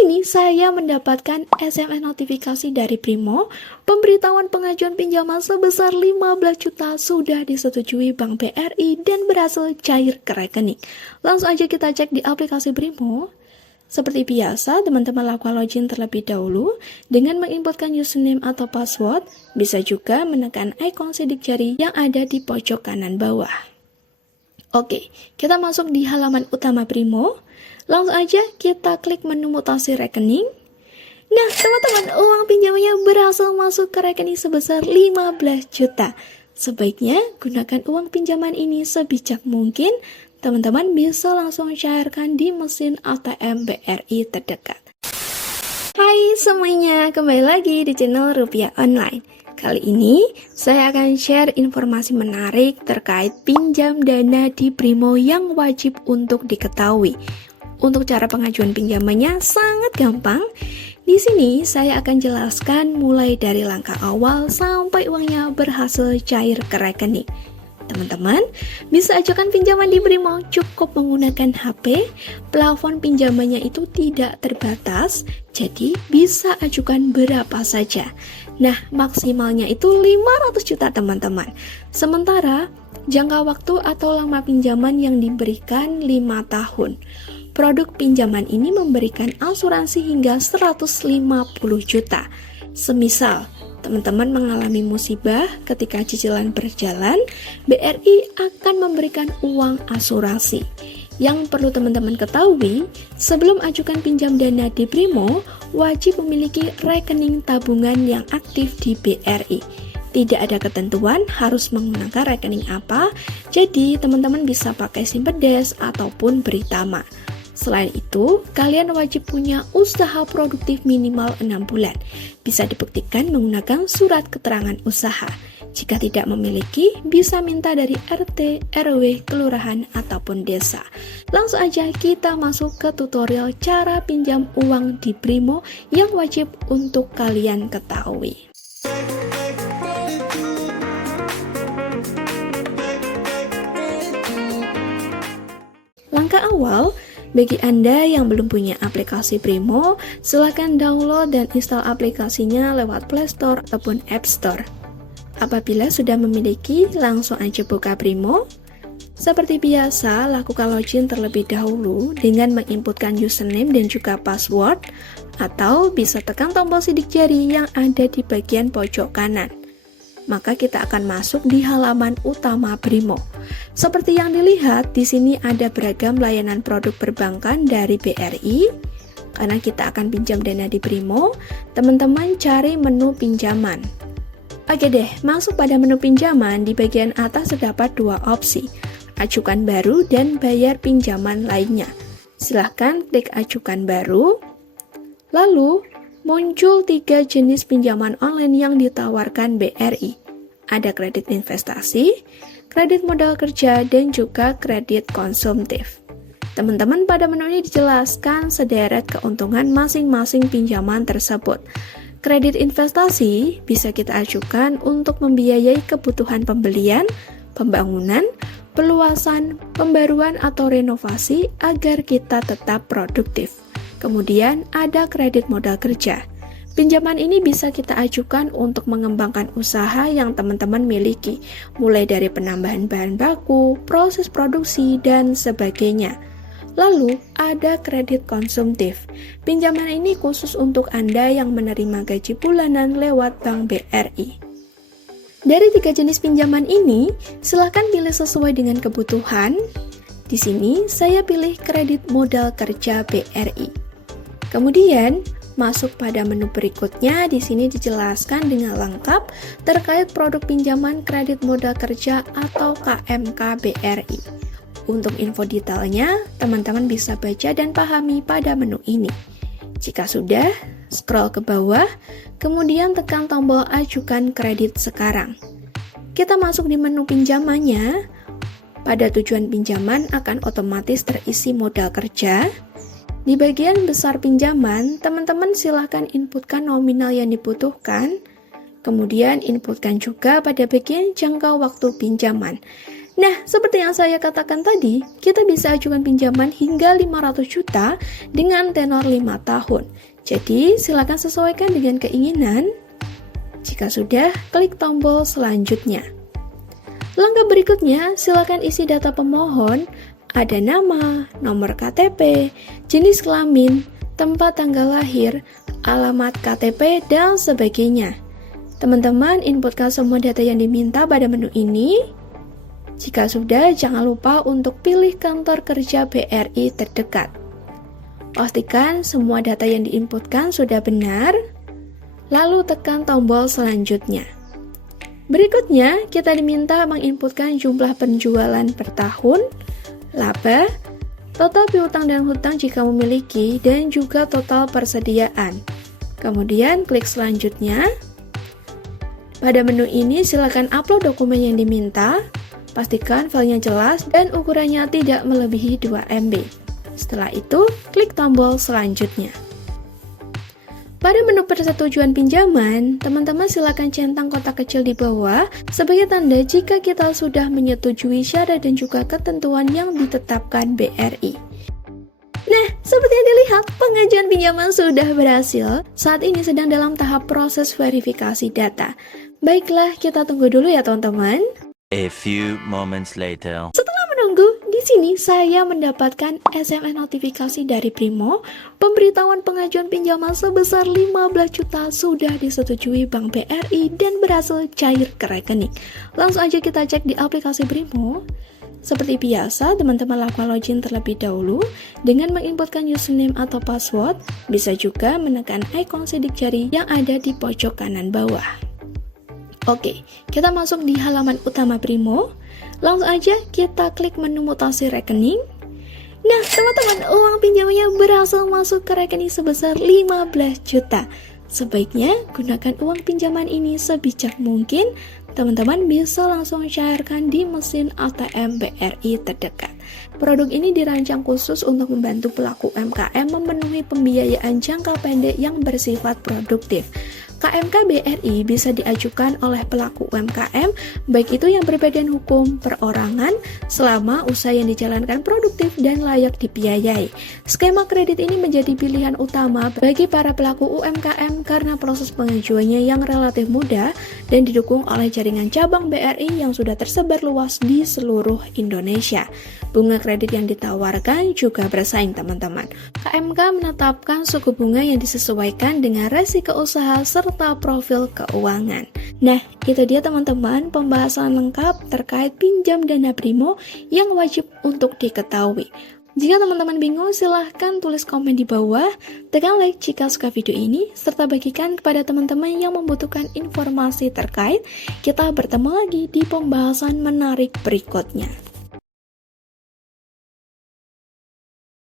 sini saya mendapatkan SMS notifikasi dari Brimo, pemberitahuan pengajuan pinjaman sebesar 15 juta sudah disetujui Bank BRI dan berhasil cair ke rekening. Langsung aja kita cek di aplikasi Brimo. Seperti biasa, teman-teman lakukan login terlebih dahulu dengan menginputkan username atau password. Bisa juga menekan ikon sidik jari yang ada di pojok kanan bawah. Oke, kita masuk di halaman utama Brimo. Langsung aja kita klik menu mutasi rekening. Nah, teman-teman, uang pinjamannya berhasil masuk ke rekening sebesar 15 juta. Sebaiknya gunakan uang pinjaman ini sebijak mungkin. Teman-teman bisa langsung cairkan di mesin ATM BRI terdekat. Hai semuanya, kembali lagi di channel Rupiah Online. Kali ini saya akan share informasi menarik terkait pinjam dana di Brimo yang wajib untuk diketahui. Untuk cara pengajuan pinjamannya sangat gampang. Di sini saya akan jelaskan mulai dari langkah awal sampai uangnya berhasil cair ke rekening. Teman-teman bisa ajukan pinjaman di Brimo cukup menggunakan HP. Plafon pinjamannya itu tidak terbatas, jadi bisa ajukan berapa saja. Nah, maksimalnya itu 500 juta teman-teman. Sementara jangka waktu atau lama pinjaman yang diberikan 5 tahun. Produk pinjaman ini memberikan asuransi hingga 150 juta. Semisal teman-teman mengalami musibah ketika cicilan berjalan, BRI akan memberikan uang asuransi. Yang perlu teman-teman ketahui, sebelum ajukan pinjam dana di Brimo, wajib memiliki rekening tabungan yang aktif di BRI. Tidak ada ketentuan harus menggunakan rekening apa, jadi teman-teman bisa pakai Simpedes ataupun Britama. Selain itu, kalian wajib punya usaha produktif minimal 6 bulan. Bisa dibuktikan menggunakan surat keterangan usaha. Jika tidak memiliki, bisa minta dari RT, RW, kelurahan, ataupun desa. Langsung aja kita masuk ke tutorial cara pinjam uang di Brimo yang wajib untuk kalian ketahui. Langkah awal, bagi Anda yang belum punya aplikasi Brimo, silakan download dan install aplikasinya lewat Play Store ataupun App Store. Apabila sudah memiliki, langsung aja buka Brimo. Seperti biasa, lakukan login terlebih dahulu dengan menginputkan username dan juga password, atau bisa tekan tombol sidik jari yang ada di bagian pojok kanan. Maka kita akan masuk di halaman utama Brimo. Seperti yang dilihat, di sini ada beragam layanan produk perbankan dari BRI. Karena kita akan pinjam dana di Brimo, teman-teman cari menu pinjaman. Oke deh, masuk pada menu pinjaman, di bagian atas terdapat dua opsi, ajukan baru dan bayar pinjaman lainnya. Silahkan klik ajukan baru. Lalu, muncul 3 jenis pinjaman online yang ditawarkan BRI. Ada kredit investasi, kredit modal kerja, dan juga kredit konsumtif. Teman-teman pada menu ini dijelaskan sederet keuntungan masing-masing pinjaman tersebut. Kredit investasi bisa kita ajukan untuk membiayai kebutuhan pembelian, pembangunan, perluasan, pembaruan atau renovasi agar kita tetap produktif. Kemudian ada kredit modal kerja. Pinjaman ini bisa kita ajukan untuk mengembangkan usaha yang teman-teman miliki, mulai dari penambahan bahan baku, proses produksi, dan sebagainya. Lalu, ada kredit konsumtif. Pinjaman ini khusus untuk Anda yang menerima gaji bulanan lewat Bank BRI. Dari 3 jenis pinjaman ini, silakan pilih sesuai dengan kebutuhan. Di sini, saya pilih kredit modal kerja BRI. Kemudian, masuk pada menu berikutnya. Di sini dijelaskan dengan lengkap terkait produk pinjaman kredit modal kerja atau KMK BRI. Untuk info detailnya, teman-teman bisa baca dan pahami pada menu ini. Jika sudah, scroll ke bawah, kemudian tekan tombol ajukan kredit sekarang. Kita masuk di menu pinjamannya. Pada tujuan pinjaman akan otomatis terisi modal kerja. Di bagian besar pinjaman, teman-teman silahkan inputkan nominal yang dibutuhkan, kemudian inputkan juga pada bagian jangka waktu pinjaman. Nah, seperti yang saya katakan tadi, kita bisa ajukan pinjaman hingga 500 juta dengan tenor 5 tahun. Jadi, silakan sesuaikan dengan keinginan. Jika sudah, klik tombol selanjutnya. Langkah berikutnya, silakan isi data pemohon, ada nama, nomor KTP, jenis kelamin, tempat tanggal lahir, alamat KTP, dan sebagainya. Teman-teman, inputkan semua data yang diminta pada menu ini. Jika sudah, jangan lupa untuk pilih kantor kerja BRI terdekat. Pastikan semua data yang diinputkan sudah benar, lalu tekan tombol selanjutnya. Berikutnya, kita diminta menginputkan jumlah penjualan per tahun, laba, total piutang dan hutang jika memiliki, dan juga total persediaan. Kemudian, klik selanjutnya. Pada menu ini, silakan upload dokumen yang diminta. Pastikan filenya jelas dan ukurannya tidak melebihi 2 MB. Setelah itu, klik tombol selanjutnya. Pada menu persetujuan pinjaman, teman-teman silakan centang kotak kecil di bawah sebagai tanda jika kita sudah menyetujui syarat dan juga ketentuan yang ditetapkan BRI. Nah, seperti yang dilihat, pengajuan pinjaman sudah berhasil. Saat ini sedang dalam tahap proses verifikasi data. Baiklah, kita tunggu dulu ya teman-teman. A few moments later. Setelah menunggu, di sini saya mendapatkan SMS notifikasi dari Primo, pemberitahuan pengajuan pinjaman sebesar 15 juta sudah disetujui Bank BRI dan berhasil cair ke rekening. Langsung aja kita cek di aplikasi Primo. Seperti biasa, teman-teman lakukan login terlebih dahulu dengan menginputkan username atau password, bisa juga menekan ikon sidik jari yang ada di pojok kanan bawah. Oke, kita masuk di halaman utama Primo. Langsung aja kita klik menu mutasi rekening. Nah, teman-teman, uang pinjamannya berhasil masuk ke rekening sebesar 15 juta. Sebaiknya gunakan uang pinjaman ini sebijak mungkin. Teman-teman bisa langsung cairkan di mesin ATM BRI terdekat. Produk ini dirancang khusus untuk membantu pelaku UMKM memenuhi pembiayaan jangka pendek yang bersifat produktif. KMK BRI bisa diajukan oleh pelaku UMKM, baik itu yang berbadan hukum perorangan, selama usaha yang dijalankan produktif dan layak dibiayai. Skema kredit ini menjadi pilihan utama bagi para pelaku UMKM karena proses pengajuannya yang relatif mudah dan didukung oleh jaringan cabang BRI yang sudah tersebar luas di seluruh Indonesia. Bunga kredit yang ditawarkan juga bersaing, teman-teman. KMK menetapkan suku bunga yang disesuaikan dengan resiko usaha serta profil keuangan. Nah, itu dia teman-teman pembahasan lengkap terkait pinjam dana Primo yang wajib untuk diketahui. Jika teman-teman bingung, silahkan tulis komen di bawah, tekan like jika suka video ini, serta bagikan kepada teman-teman yang membutuhkan informasi terkait. Kita bertemu lagi di pembahasan menarik berikutnya.